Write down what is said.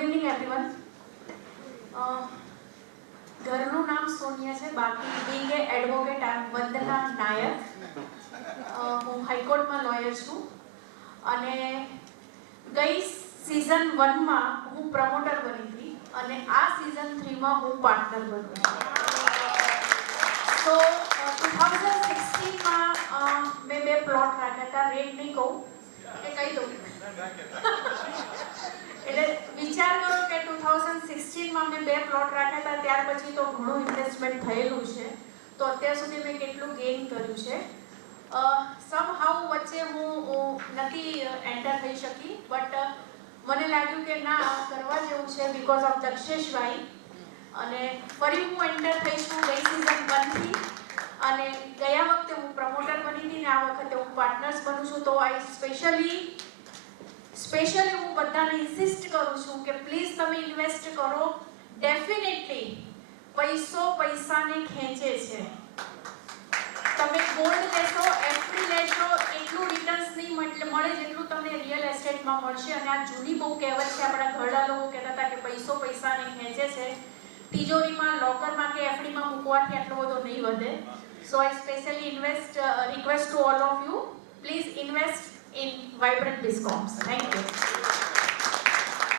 Good evening everyone. ઘરનું નામ સોનિયા છે, બાકી બિંગ એ એડવોકેટ આઈ એમ વંદના નાયર. હું હાઈકોર્ટમાં લોયર છું અને ગઈ સિઝન 1 માં હું પ્રમોટર બની હતી અને આ સિઝન 3 માં હું પાર્ટનર બની. તો 2016 માં મેં 2 પ્લોટ રાખ્યા હતા. રેટ નહીં કહું કે કહી દઉં. એટલે વિચાર કરો કે 2016 માં મેં 2 પ્લોટ રાખ્યા હતા, ત્યાર પછી તો ઘણું ઇન્વેસ્ટમેન્ટ થયેલું છે. તો અત્યાર સુધી મેં કેટલું ગેઇન કર્યું છે. સમહાઉ વચ્ચે હું નથી એન્ટર થઈ શકી, બટ મને લાગ્યું કે ના કરવા જેવું છે બીકોઝ ઓફ દક્ષેશભાઈ. અને ફરી હું એન્ટર થઈ છું ગઈ સિઝન 1 થી, અને ગયા વખતે હું પ્રમોટર બની હતી ને આ વખતે હું પાર્ટનર્સ બનું છું. તો આઈ સ્પેશિયલી હું બધાને ઇન્સિસ્ટ કરું છું કે પ્લીઝ તમે ઇન્વેસ્ટ કરો. ડેફિનેટલી પૈસો પૈસાને ખેંચે છે. તમે ગોલ્ડ લેશો, એફડી લેશો, એટલું રિટર્ન્સ નહીં મળે જેટલું તમને રિયલ એસ્ટેટમાં મળશે. અને આ જૂની બહુ કહેવત છે, આપણા ઘરડા લોકો કહેતા હતા કે પૈસો પૈસાને ખેંચે છે. તિજોરીમાં, લોકરમાં કે એફડીમાં મૂકવાથી આટલો બધો નહીં વધે. So I specially request to all of you, please invest in vibrant discoms. Thank you.